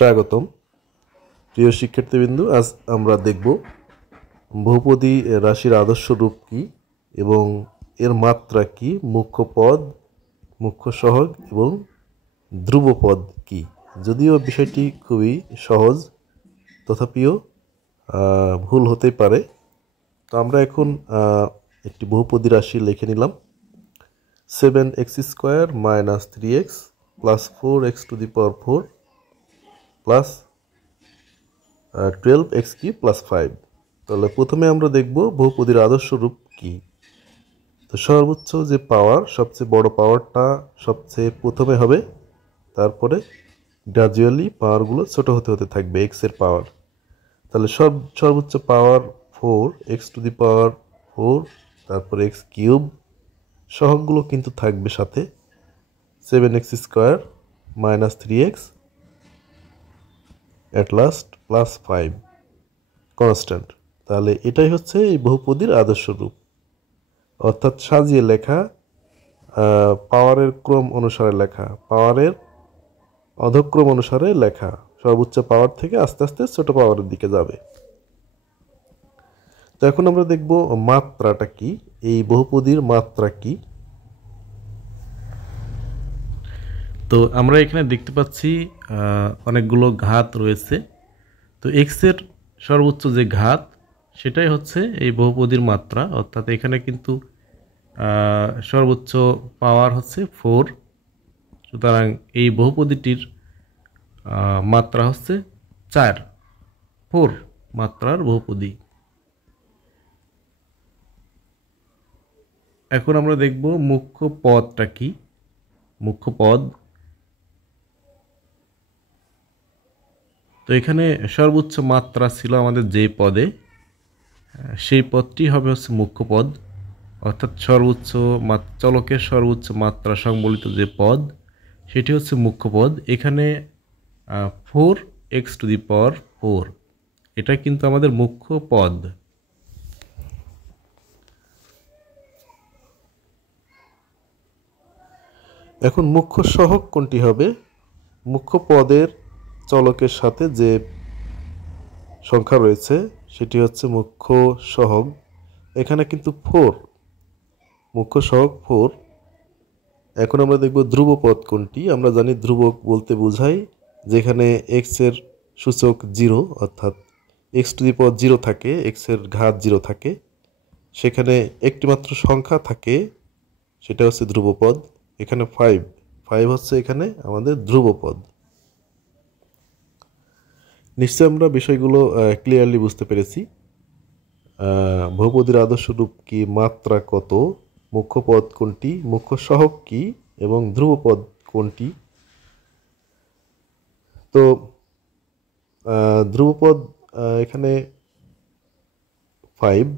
স্বাগতম প্রিয় শিক্ষার্থীবৃন্দ। আজ আমরা দেখব বহুপদী রাশির আদর্শ রূপ কী এবং এর মাত্রা কী, মুখ্য পদ, মুখ্য সহগ এবং ধ্রুবপদ কী। যদিও বিষয়টি খুবই সহজ, তথাপিও ভুল হতেই পারে। তো আমরা এখন একটি বহুপদী রাশি লিখে নিলাম। 7x² - 3x + 4x⁴ plus 12x³ + 5। তাহলে প্রথমে আমরা দেখব বহুপদীর আদর্শ রূপ কী। তো সর্বোচ্চ যে পাওয়ার, সবচেয়ে বড় পাওয়ারটা সবচেয়ে প্রথমে হবে, তারপরে গ্র্যাজুয়ালি পাওয়ারগুলো ছোট হতে হতে থাকবে এক্স এর পাওয়ার। তাহলে সর্বোচ্চ পাওয়ার 4x⁴, তারপরে x³ সহগগুলো কিন্তু থাকবে সাথে 7x² - 3x at last +5 constant. তাহলে এটাই হচ্ছে এই বহুপদীর আদর্শ রূপ, অর্থাৎ সাজিয়ে লেখা, পাওয়ারের ক্রম অনুসারে লেখা, পাওয়ারের অধক্রম অনুসারে লেখা, সর্বোচ্চ পাওয়ার থেকে আস্তে আস্তে ছোট পাওয়ারের দিকে যাবে। তো এখন আমরা দেখব মাত্রাটা কি, এই বহুপদীর মাত্রা কি। তো আমরা এখানে দেখতে পাচ্ছি অনেকগুলো ঘাত রয়েছে। তো এক্সের সর্বোচ্চ যে ঘাত, সেটাই হচ্ছে এই বহুপদীর মাত্রা। অর্থাৎ এখানে কিন্তু সর্বোচ্চ পাওয়ার হচ্ছে 4, সুতরাং এই বহুপদীটির মাত্রা হচ্ছে 4 মাত্রার বহুপদী। এখন আমরা দেখব মুখ্য পদটা কি। মুখ্য পদ, তো এখানে সর্বোচ্চ মাত্রা ছিল আমাদের যে পদে, সেই পদটি হবে হচ্ছে মুখ্য পদ। অর্থাৎ সর্বোচ্চ চলকের সর্বোচ্চ মাত্রা সংবলিত যে পদ, সেটি হচ্ছে মুখ্য পদ। এখানে 4x⁴ এটা কিন্তু আমাদের মুখ্য পদ। এখন মুখ্য সহগ কোনটি হবে? মুখ্য পদের চলকের সাথে যে সংখ্যা রয়েছে সেটি হচ্ছে মুখ্য সহগ। এখানে কিন্তু 4, মুখ্য সহগ 4। এখন আমরা দেখব ধ্রুবপদ কোনটি। আমরা জানি ধ্রুবক বলতে বোঝায় যেখানে x এর সূচক 0, অর্থাৎ x⁴ 0 থাকে, x এর ঘাত 0 থাকে, সেখানে একটি মাত্র সংখ্যা থাকে, সেটা হচ্ছে ধ্রুবপদ। এখানে 5 হচ্ছে এখানে আমাদের ধ্রুবপদ। নিশ্চয় আমরা বিষয়গুলো ক্লিয়ারলি বুঝতে পেরেছি। বহুপদীর আদর্শ রূপ কি, মাত্রা কত, মুখ্য পদ কোনটি, মুখ্য সহগ কি এবং ধ্রুবপদ কোনটি। তো ধ্রুবপদ এখানে 5।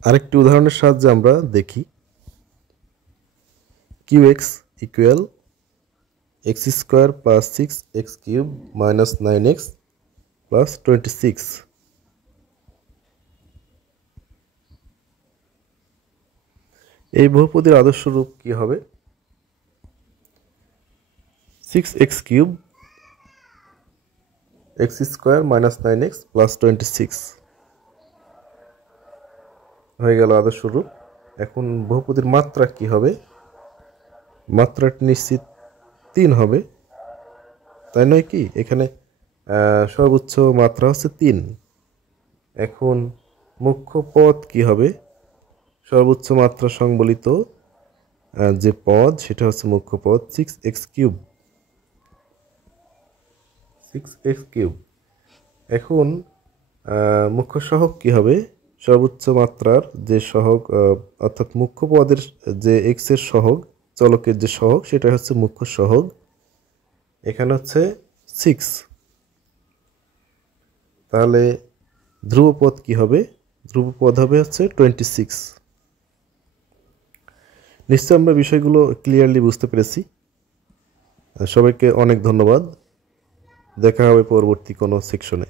আরেকটি উদাহরণের সাহায্যে আমরা দেখি। qx = x² + 6x³ - 9x + 26। এই বহুপদীর আদর্শ রূপ কি হবে? 6x³ x² - 9x + 26 হয়ে গেল আদর্শ রূপ। এখন বহুপদীর মাত্রা কি হবে? মাত্রাটি নিশ্চিত 3 হবে, তাই নয় কি? এখানে সর্বোচ্চ মাত্রা হচ্ছে 3। এখন মুখ্য পদ কি হবে? সর্বোচ্চ মাত্রা সংবলিত যে পদ, সেটা হচ্ছে মুখ্য পদ 6x³। এখন মুখ্য সহগ কি হবে? সর্বোচ্চ মাত্রার যে সহগ, অর্থাৎ মুখ্য পদের যে x এর সহগ, চলকের যে সহগ, সেটা হচ্ছে মুখ্য সহগ। এখানে হচ্ছে 6। তাহলে ধ্রুবপদ কি হবে? ধ্রুবপদ হবে হচ্ছে 26। নিশ্চয় আমরা বিষয়গুলো ক্লিয়ারলি বুঝতে পেরেছি। সবাইকে অনেক ধন্যবাদ। দেখা হবে পরবর্তী কোনো সেকশনে।